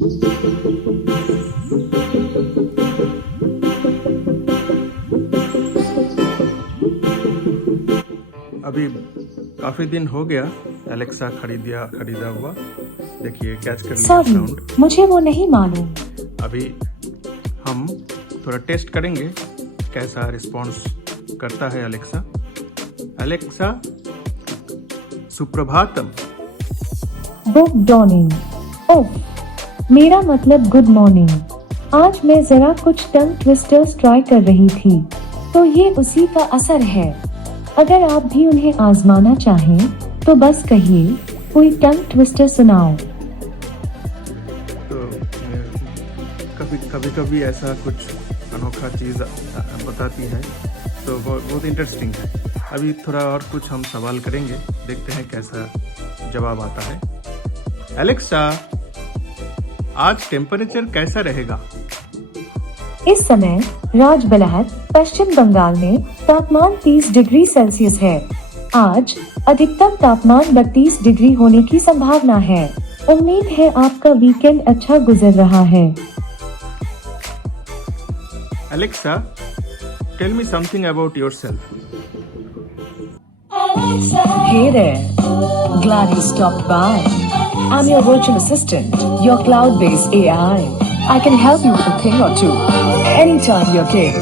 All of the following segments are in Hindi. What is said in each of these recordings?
अभी काफी दिन हो गया एलेक्सा खरीदा हुआ। देखिए कैच कर लिया साउंड। मुझे वो नहीं मालूम। अभी हम थोड़ा टेस्ट करेंगे कैसा रिस्पॉन्स करता है एलेक्सा। एलेक्सा सुप्रभातम। Good morning. ओह, मेरा मतलब गुड मॉर्निंग। आज मैं जरा कुछ टंग ट्विस्टर्स ट्राई कर रही थी, तो ये उसी का असर है। अगर आप भी उन्हें आजमाना चाहें, तो बस कहिए कोई टंग ट्विस्टर सुनाओ। तो कभी ऐसा कुछ अनोखा चीज़ बताती है, तो बहुत इंटरेस्टिंग है। अभी थोड़ा और कुछ हम सवाल करेंगे, देखते हैं कैसा जवाब आता है। एलेक्सा, आज टेम्परेचर कैसा रहेगा? इस समय राजबलहर पश्चिम बंगाल में तापमान 30 डिग्री सेल्सियस है। आज अधिकतम तापमान 32 डिग्री होने की संभावना है। उम्मीद है आपका वीकेंड अच्छा गुजर रहा है। Alexa, tell me something about yourself. Hey there. Glad you stopped by. I'm your virtual assistant, your cloud-based AI. I can help you with a thing or two. Anytime you're game.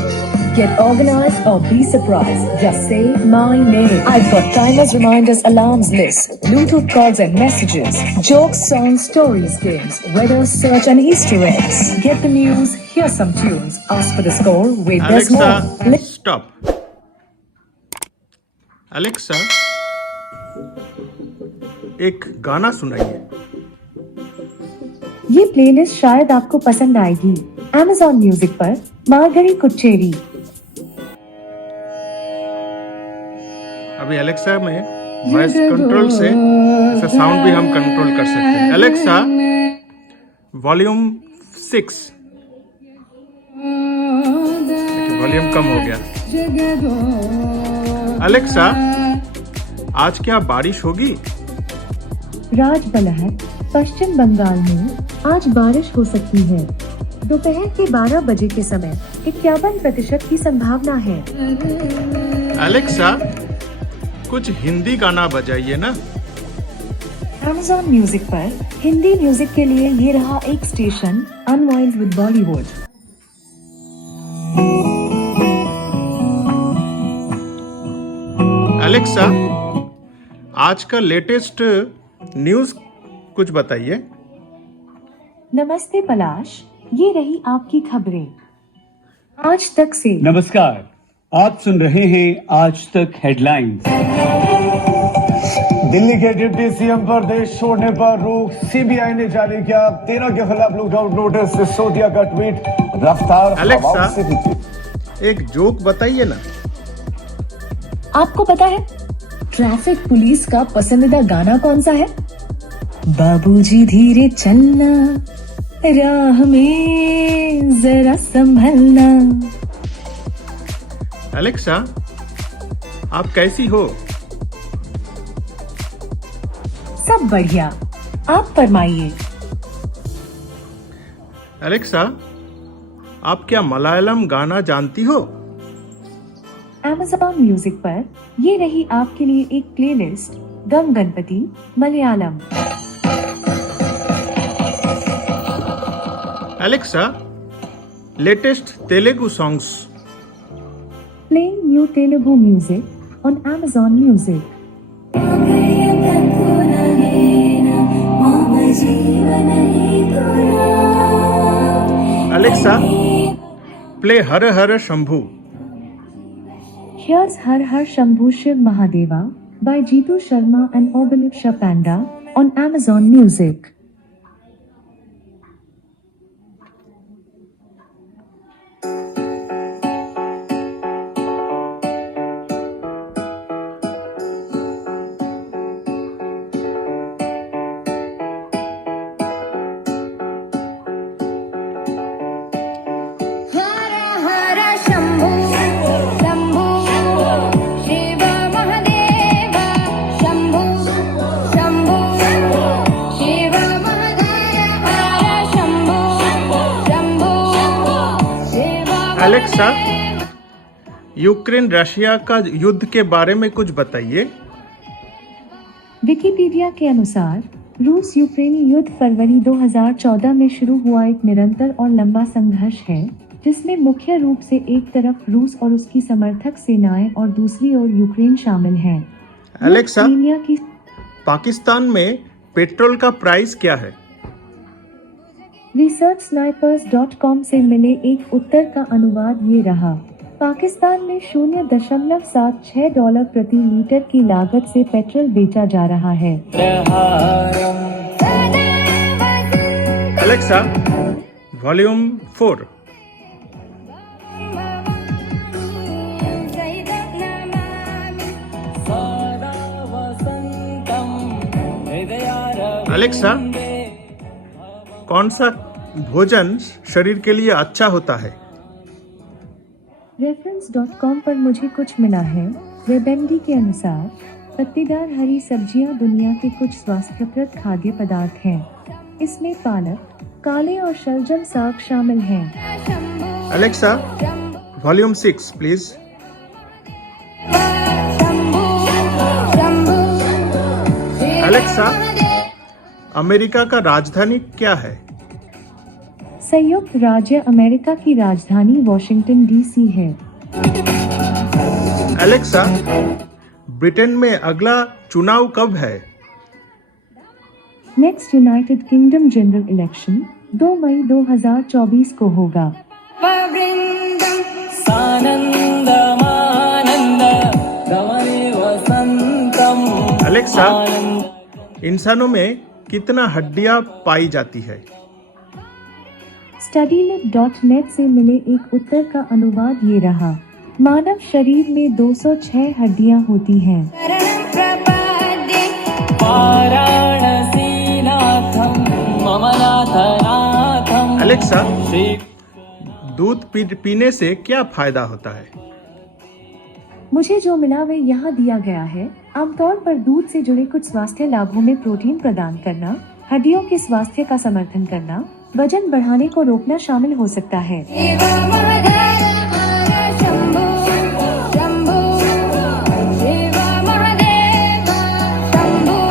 Get organized or be surprised. Just say my name. I've got timers, reminders, alarms, lists, Bluetooth calls and messages, jokes, songs, stories, games, weather, search and Easter eggs. Get the news, hear some tunes, ask for the score, wait there's more. Alexa, stop. Alexa, एक गाना सुनाइए। ये प्लेलिस्ट शायद आपको पसंद आएगी। Amazon म्यूजिक पर मार्गरी कुच्चेरी। अभी एलेक्सा में वॉइस कंट्रोल से इसका साउंड भी हम कंट्रोल कर सकते हैं। Alexa, volume 6। वॉल्यूम कम हो गया। एलेक्सा, आज क्या बारिश होगी? राजबलहर पश्चिम बंगाल में आज बारिश हो सकती है। दोपहर के 12 बजे के समय 51% की संभावना है। एलेक्सा, कुछ हिंदी गाना बजाइए ना। Amazon म्यूजिक पर हिंदी म्यूजिक के लिए ये रहा एक स्टेशन, अनवाइल्ड विद बॉलीवुड। एलेक्सा, आज का लेटेस्ट न्यूज कुछ बताइए। नमस्ते पलाश, ये रही आपकी खबरें आज तक से। नमस्कार, आप सुन रहे हैं आज तक हेडलाइंस। दिल्ली के डिप्टी सीएम पर देश छोड़ने पर रोक, सीबीआई ने जारी किया 13 के खिलाफ लुकआउट नोटिस। सिसोदिया का ट्वीट, रफ्तार एलेक्सा, एक जोक बताइए ना। आपको पता है ट्रैफिक पुलिस का पसंदीदा गाना कौन सा है? बाबूजी धीरे चलना, राह में जरा संभलना। एलेक्सा, आप कैसी हो? सब बढ़िया, आप फरमाइए। एलेक्सा, आप क्या मलयालम गाना जानती हो? Amazon म्यूजिक पर ये रही आपके लिए एक प्लेलिस्ट, गम Ganpati Malayalam. Alexa, latest Telugu songs. Playing new Telugu music on Amazon Music. Alexa, play Har Har Shambhu. Here's Har Har Shambhu Shiv Mahadeva by Jeetu Sharma and Obaliksha Panda on Amazon Music. Shiva Alexa, Ukraine Russia का युद्ध के बारे में कुछ बताइए। विकिपीडिया के अनुसार रूस यूक्रेनी युद्ध फरवरी 2014 में शुरू हुआ एक निरंतर और लंबा संघर्ष है, जिसमें मुख्य रूप से एक तरफ रूस और उसकी समर्थक सेनाएं और दूसरी ओर यूक्रेन शामिल हैं। एलेक्सा, क्रीमिया की पाकिस्तान में पेट्रोल का प्राइस क्या है? researchsnipers.com से मिले एक उत्तर का अनुवाद ये रहा। पाकिस्तान में $0.76 प्रति लीटर की लागत से पेट्रोल बेचा जा रहा है। Alexa, volume 4। एलेक्सा, कौन सा भोजन शरीर के लिए अच्छा होता है? reference.com पर मुझे कुछ मिला है। वेबएमडी के अनुसार पत्तेदार हरी सब्जियां दुनिया के कुछ स्वास्थ्यप्रद खाद्य पदार्थ हैं। इसमें पालक, काले और शलजम साग शामिल हैं। Alexa, volume 6 please. Alexa, America का राजधानी क्या है? संयुक्त राज्य अमेरिका की राजधानी वॉशिंगटन डीसी है। एलेक्सा, ब्रिटेन में अगला चुनाव कब है? Next United kingdom general election 2 मई 2024 को होगा। एलेक्सा, इंसानों में कितना हड्डियां पाई जाती है? StudyLib.net से मिले एक उत्तर का अनुवाद ये रहा। मानव शरीर में 206 हड्डियां होती हैं। एलेक्सा, दूध पीने से क्या फायदा होता है? मुझे जो मिला वह यहाँ दिया गया है। आमतौर पर दूध से जुड़े कुछ स्वास्थ्य लाभों में प्रोटीन प्रदान करना, हड्डियों के स्वास्थ्य का समर्थन करना, वजन बढ़ाने को रोकना शामिल हो सकता है।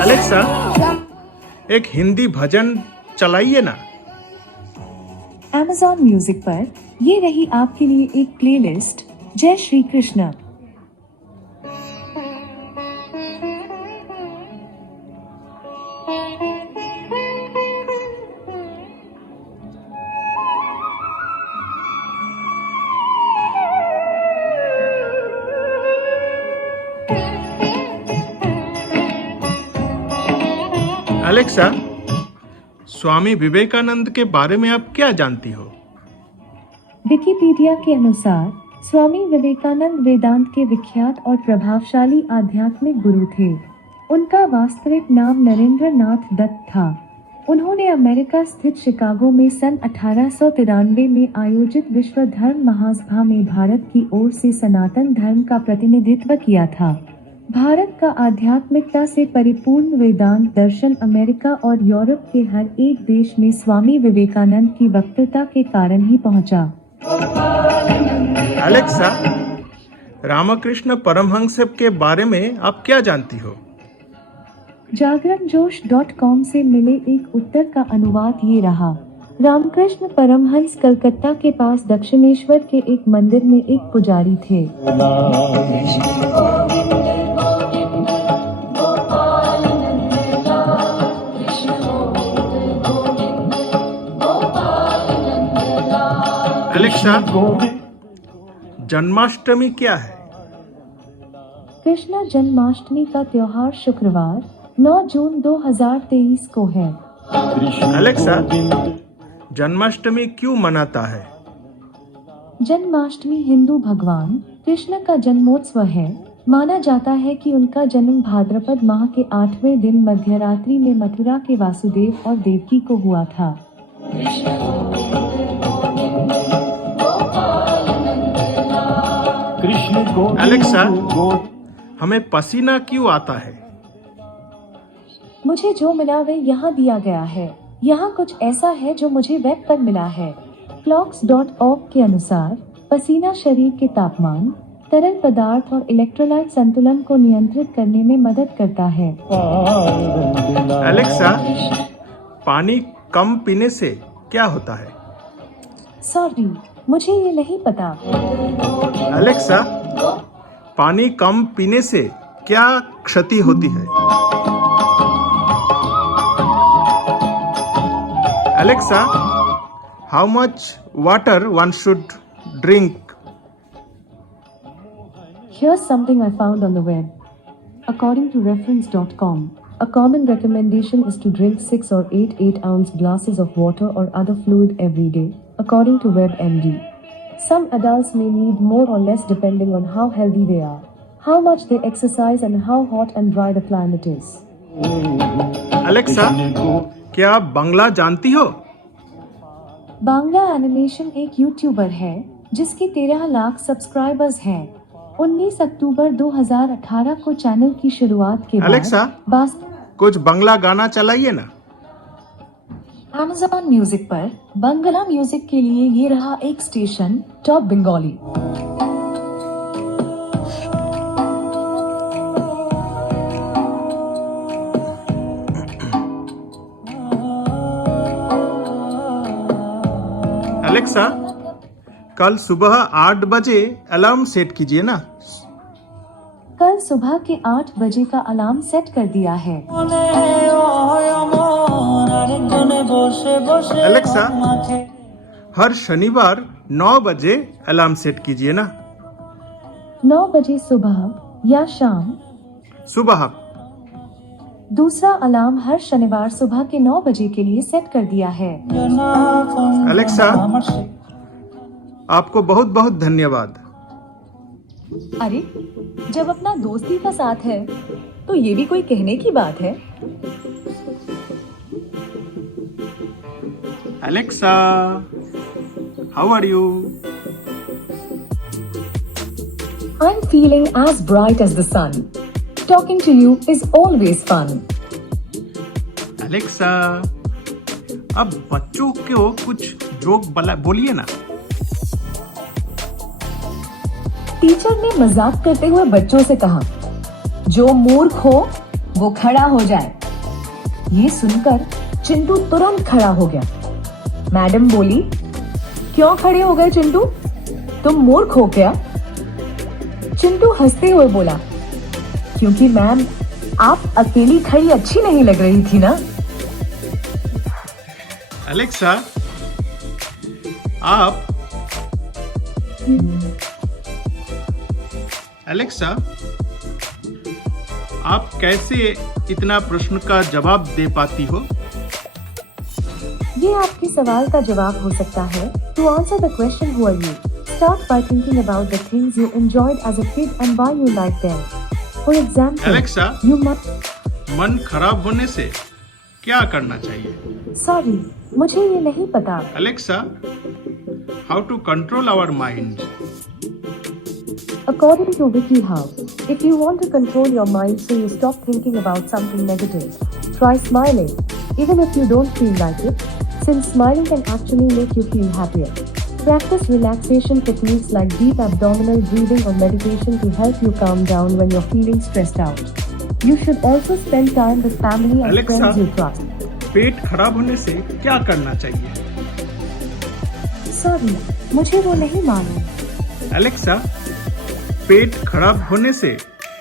एलेक्सा, एक हिंदी भजन चलाइए ना। Amazon म्यूजिक पर ये रही आपके लिए एक प्लेलिस्ट। जय श्री कृष्ण। एलेक्सा, स्वामी विवेकानंद के बारे में आप क्या जानती हो? विकिपीडिया के अनुसार स्वामी विवेकानंद वेदांत के विख्यात और प्रभावशाली आध्यात्मिक गुरु थे। उनका वास्तविक नाम नरेंद्र नाथ दत्त था। उन्होंने अमेरिका स्थित शिकागो में सन 1893 में आयोजित विश्व धर्म महासभा में भारत की ओर से सनातन धर्म का प्रतिनिधित्व किया था। भारत का आध्यात्मिकता से परिपूर्ण वेदांत दर्शन अमेरिका और यूरोप के हर एक देश में स्वामी विवेकानंद की वक्तृता के कारण ही पहुंचा। एलेक्सा, रामकृष्ण परमहंस के बारे में आप क्या जानती हो? जागरणजोश.com से मिले एक उत्तर का अनुवाद ये रहा। रामकृष्ण परमहंस कलकत्ता के पास दक्षिणेश्वर के एक मंदिर में एक पुजारी थे। एलेक्सा, जन्माष्टमी क्या है? कृष्ण जन्माष्टमी का त्योहार शुक्रवार 9 जून 2023 को है। एलेक्सा, जन्माष्टमी क्यों मनाता है? जन्माष्टमी हिंदू भगवान कृष्ण का जन्मोत्सव है। माना जाता है कि उनका जन्म भाद्रपद माह के 8वें दिन मध्यरात्रि में मथुरा के वासुदेव और देवकी को हुआ था। एलेक्सा, हमें पसीना क्यों आता है? मुझे जो मिला वह यहाँ दिया गया है। यहाँ कुछ ऐसा है जो मुझे वेब पर मिला है। clocks.org के अनुसार पसीना शरीर के तापमान, तरल पदार्थ और इलेक्ट्रोलाइट संतुलन को नियंत्रित करने में मदद करता है। एलेक्सा, पानी कम पीने से क्या होता है? सॉरी, मुझे ये नहीं पता। एलेक्सा, पानी कम पीने से क्या क्षति होती है? Alexa, how much water one should drink? Here's something I found on the web. According to reference.com, a common recommendation is to drink 6 or 8 8-ounce glasses of water or other fluid every day, according to WebMD. Some adults may need more or less depending on how healthy they are, how much they exercise and how hot and dry the climate is. Alexa, क्या आप बांग्ला जानती हो? बांग्ला एनिमेशन एक यूट्यूबर है जिसके 13 लाख सब्सक्राइबर्स हैं। 19 अक्टूबर 2018 को चैनल की शुरुआत के एलेक्सा, बाद कुछ बांग्ला गाना चलाइए ना। Amazon म्यूजिक पर बांग्ला म्यूजिक के लिए ये रहा एक स्टेशन, टॉप बंगाली। एलेक्सा, कल सुबह 8 बजे अलार्म सेट कीजिए ना। कल सुबह के 8 बजे का अलार्म सेट कर दिया है। एलेक्सा, हर शनिवार 9 बजे अलार्म सेट कीजिए ना। 9 बजे सुबह या शाम? सुबह। दूसरा अलार्म हर शनिवार सुबह के 9 बजे के लिए सेट कर दिया है। एलेक्सा, आपको बहुत बहुत धन्यवाद। अरे, जब अपना दोस्ती का साथ है तो ये भी कोई कहने की बात है। Alexa, how are you? I'm feeling as bright as the sun. Talking to you is always fun. Alexa, अब बच्चों को कुछ जोक बोलिए ना। टीचर ने मजाक करते हुए बच्चों से कहा, जो मूर्ख हो वो खड़ा हो जाए। ये सुनकर चिंटू तुरंत खड़ा हो गया। मैडम बोली, क्यों खड़े हो गए चिंटू? तुम मूर्ख हो क्या? चिंटू हंसते हुए बोला, क्योंकि मैम, आप अकेली खड़ी अच्छी नहीं लग रही थी ना। एलेक्सा, आप कैसे इतना प्रश्न का जवाब दे पाती हो? ये आपके सवाल का जवाब हो सकता है। To answer the question who are you, start by thinking about the things you enjoyed as a kid and why you like them. For example, Alexa, you must... मन खराब होने से क्या करना चाहिए? Sorry, मुझे ये नहीं पता। Alexa, how to control our mind? According to WikiHow, if you want to control your mind so you stop thinking about something negative, try smiling, even if you don't feel like it, since smiling can actually make you feel happier. Practice relaxation techniques like deep abdominal breathing or meditation to help you calm down when you're feeling stressed out. You should also spend time with family and Alexa, friends you trust. पेट खराब होने से क्या करना चाहिए? Sorry, मुझे वो नहीं मालूम। एलेक्सा, पेट खराब होने से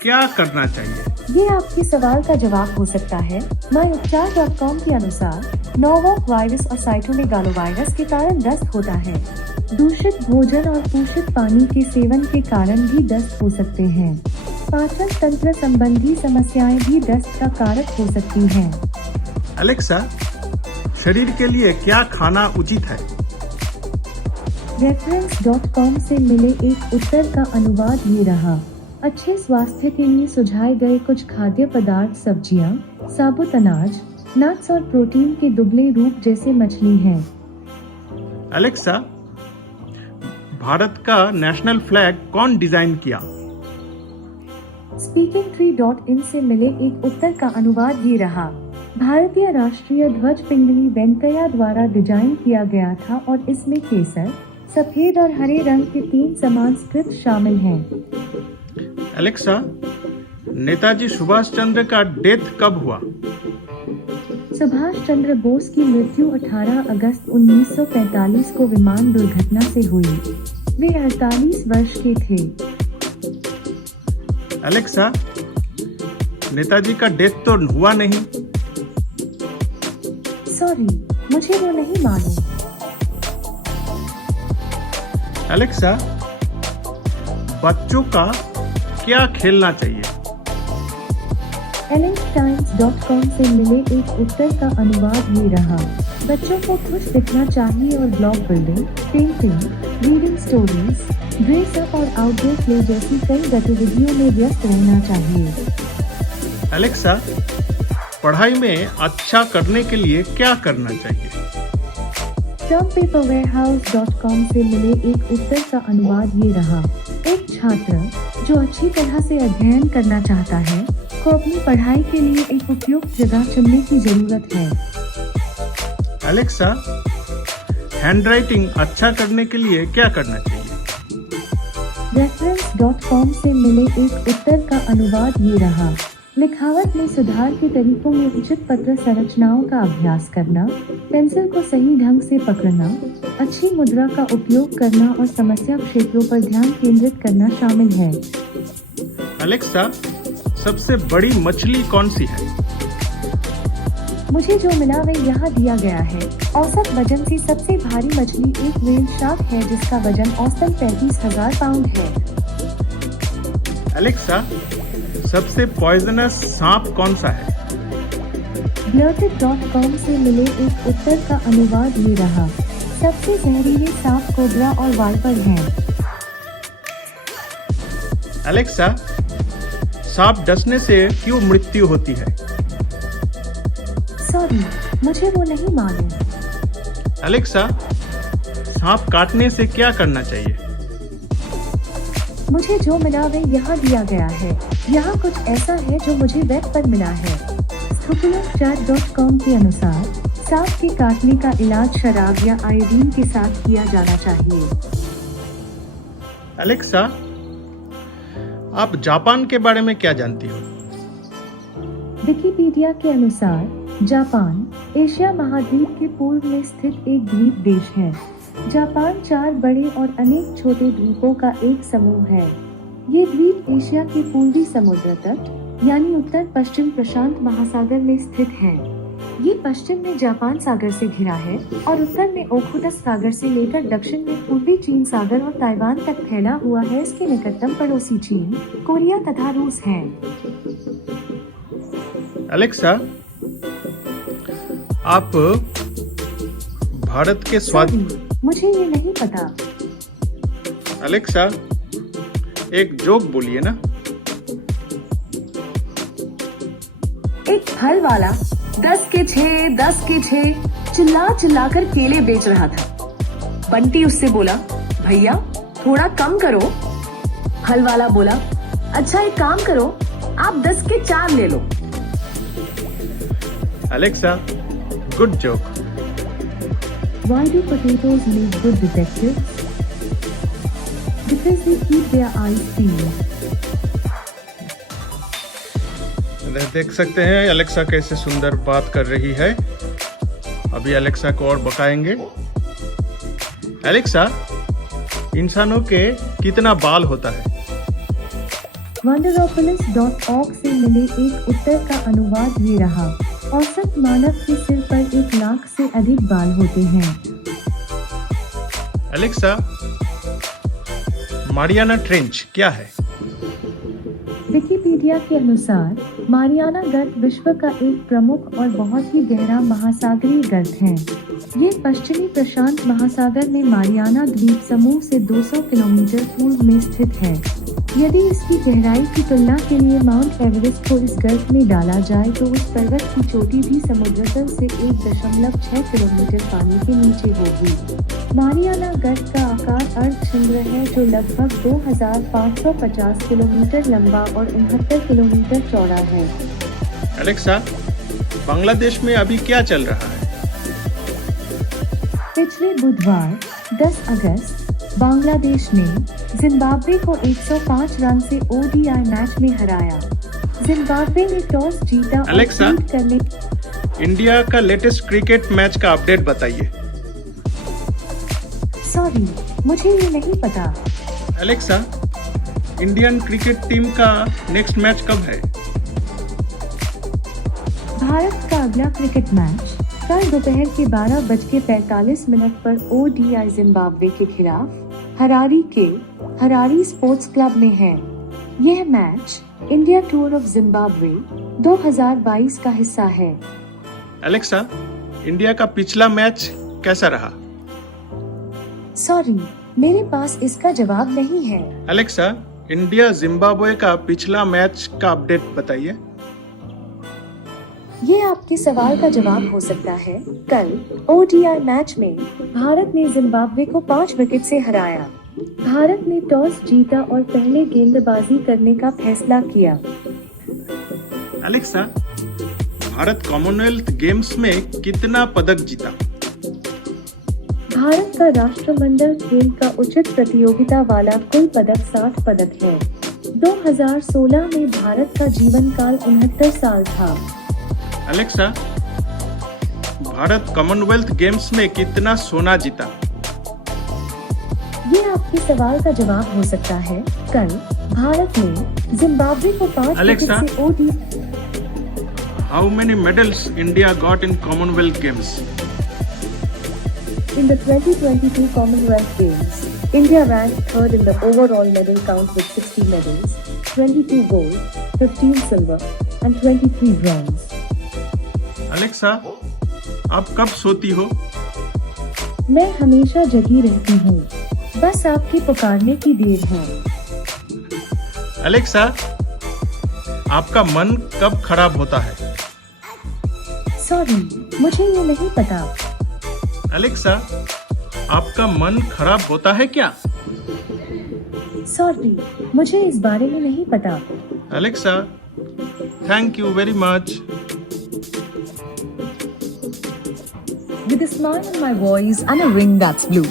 क्या करना चाहिए? ये आपके सवाल का जवाब हो सकता है। myupchar.com के अनुसार नोवाक वायरस और साइटोमेगालोवायरस के कारण दस्त होता है। दूषित भोजन और दूषित पानी के सेवन के कारण भी दस्त हो सकते हैं। पाचन तंत्र संबंधी समस्याएं भी दस्त का कारक हो सकती हैं। एलेक्सा, शरीर के लिए क्या खाना उचित है? reference.com से मिले एक उत्तर का अनुवाद ये रहा। अच्छे स्वास्थ्य के लिए सुझाए गए कुछ खाद्य पदार्थ सब्जियां, साबुत अनाज, नट्स और प्रोटीन के दुबले रूप जैसे मछली हैं। एलेक्सा, भारत का नेशनल फ्लैग कौन डिजाइन किया? speakingtree.in से मिले एक उत्तर का अनुवाद ये रहा। भारतीय राष्ट्रीय ध्वज पिंगली वेंकैया द्वारा डिजाइन किया गया था और इसमें केसर, सफेद और हरे रंग के 3 समान स्क्रिप्ट शामिल हैं। एलेक्सा, नेताजी सुभाष चंद्र का डेथ कब हुआ? सुभाष चंद्र बोस की मृत्यु 18 अगस्त 1945 को विमान दुर्घटना से हुई। वे 48 वर्ष के थे। एलेक्सा, नेताजी का डेथ तो हुआ नहीं। सॉरी, मुझे वो नहीं मालूम। एलेक्सा, बच्चों का क्या खेलना चाहिए? ellenstimes.com से मिले एक उत्तर का अनुवाद ये रहा। बच्चों को खुश दिखना चाहिए और blog building, painting, reading stories, dress up और आउटडोर प्ले जैसी कई गतिविधियों में व्यस्त रहना चाहिए। एलेक्सा, पढ़ाई में अच्छा करने के लिए क्या करना चाहिए? termpaperwarehouse.com से मिले एक उत्तर का अनुवाद ये रहा। एक छात्र जो अच्छी तरह से अध्ययन करना चाहता है को अपनी पढ़ाई के लिए एक उपयुक्त जगह चुनने की जरूरत है। एलेक्सा, हैंडराइटिंग अच्छा करने के लिए क्या करना चाहिए? reference.com से मिले एक उत्तर का अनुवाद ये रहा। लिखावट में सुधार के तरीकों में उचित पत्र संरचनाओं का अभ्यास करना, पेंसिल को सही ढंग से पकड़ना, अच्छी मुद्रा का उपयोग करना और समस्या क्षेत्रों पर ध्यान केंद्रित करना शामिल है। एलेक्सा, सबसे बड़ी मछली कौन सी है? मुझे जो मिला वह यहाँ दिया गया है। औसत वजन से सबसे भारी मछली एक व्हेल शार्क है जिसका वजन औसतन 35,000 पाउंड है। एलेक्सा, सबसे पॉइजनस सांप कौन सा है? blurted.com से मिले एक उत्तर का अनुवाद ये रहा। सबसे जहरीले सांप कोबरा और वाइपर हैं। एलेक्सा, सांप डसने से क्यों मृत्यु होती है? सॉरी, मुझे वो नहीं मालूम। एलेक्सा, सांप काटने से क्या करना चाहिए? मुझे जो मिला वह यहाँ दिया गया है। यहाँ कुछ ऐसा है जो मुझे वेब पर मिला है। Scopulochat.com के अनुसार सांप के काटने का इलाज शराब या आयोडीन के साथ किया जाना चाहिए। एलेक्सा, आप जापान के बारे में क्या जानती हो? विकिपीडिया के अनुसार जापान एशिया महाद्वीप के पूर्व में स्थित एक द्वीप देश है। जापान 4 बड़े और अनेक छोटे द्वीपों का एक समूह है। ये द्वीप एशिया के पूर्वी समुद्र तट यानी उत्तर पश्चिम प्रशांत महासागर में स्थित है। ये पश्चिम में जापान सागर से घिरा है और उत्तर में ओखुतस सागर से लेकर दक्षिण में पूर्वी चीन सागर और ताइवान तक फैला हुआ है। इसके निकटतम पड़ोसी चीन, कोरिया तथा रूस हैं। एलेक्सा, आप भारत के स्वाद मुझे ये नहीं पता। एलेक्सा, एक जोक बोलिए ना। एक फल वाला 10 के 6, 10 के 6 चिल्ला चिल्ला कर केले बेच रहा था। बंटी उससे बोला, भैया थोड़ा कम करो। फल वाला बोला, अच्छा एक काम करो, आप 10 के 4 ले लो। Alexa, good joke. Why do potatoes make good detectives? Because they keep their eyes peeled. देख सकते हैं एलेक्सा कैसे सुंदर बात कर रही है। अभी एलेक्सा को और बकाएंगे। एलेक्सा, इंसानों के कितना बाल होता है? Wonderopolis.org से मिले एक उत्तर का अनुवाद ये रहा। औसत मानव के सिर पर 1 लाख से अधिक बाल होते हैं। एलेक्सा, मारियाना ट्रेंच क्या है? विकिपीडिया के अनुसार मारियाना गर्त विश्व का एक प्रमुख और बहुत ही गहरा महासागरीय गर्त है। ये पश्चिमी प्रशांत महासागर में मारियाना द्वीप समूह से 200 किलोमीटर पूर्व में स्थित है। यदि इसकी गहराई की तुलना के लिए माउंट एवरेस्ट को इस गर्त में डाला जाए तो उस पर्वत की चोटी भी समुद्र तल से 1.6 किलोमीटर पानी के नीचे होगी। मारियाना गर्त का आकार अर्धचंद्र है जो लगभग 2550 किलोमीटर लंबा और 69 किलोमीटर चौड़ा है। एलेक्सा, बांग्लादेश में अभी क्या चल रहा है? पिछले बुधवार 10 अगस्त बांग्लादेश ने जिम्बाब्वे को 105 रन से ओडीआई मैच में हराया। जिम्बाब्वे ने टॉस जीता और अलेक्सा? फील्ड करने। इंडिया का लेटेस्ट क्रिकेट मैच का अपडेट बताइए। सॉरी, मुझे ये नहीं पता। अलेक्सा, इंडियन क्रिकेट टीम का नेक्स्ट मैच कब है? भारत का अगला क्रिकेट मैच कल दोपहर के 12:45 पर ओडीआई जिम्बाब्वे के खिलाफ हरारी स्पोर्ट्स क्लब में है। यह match India tour of Zimbabwe 2022 का हिस्सा है। अलेक्सा, इंडिया का पिछला मैच कैसा रहा? सॉरी, मेरे पास इसका जवाब नहीं है। अलेक्सा, इंडिया जिम्बाब्वे का पिछला मैच का अपडेट बताइए। ये आपके सवाल का जवाब हो सकता है। कल ओडीआई मैच में भारत ने जिम्बाब्वे को 5 विकेट से हराया। भारत ने टॉस जीता और पहले गेंदबाजी करने का फैसला किया। अलेक्सा, भारत कॉमनवेल्थ गेम्स में कितना पदक जीता? भारत का राष्ट्रमंडल खेल का उचित प्रतियोगिता वाला कुल पदक 60 पदक है। 2016 में भारत का जीवन काल 69 साल था। अलेक्सा, भारत कॉमनवेल्थ गेम्स में कितना सोना जीता? ये आपके सवाल का जवाब हो सकता है। कल भारत ने जिम्बाब्वे को 5 Alexa? विकेट से ओडी। How many medals India got in Commonwealth Games? In the 2022 Commonwealth Games, India ranked third in the overall medal count with 60 medals, 22 gold, 15 silver, and 23 bronze. Alexa, आप कब सोती हो? मैं हमेशा जगी रहती हूँ, बस आपके पुकारने की देर है। अलेक्सा, आपका मन कब खराब होता है? सॉरी, मुझे ये नहीं पता। अलेक्सा, आपका मन खराब होता है क्या? सॉरी, मुझे इस बारे में नहीं पता। Alexa, thank you very much. With a smile on my voice and a ring that's blue,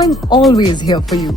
I'm always here for you.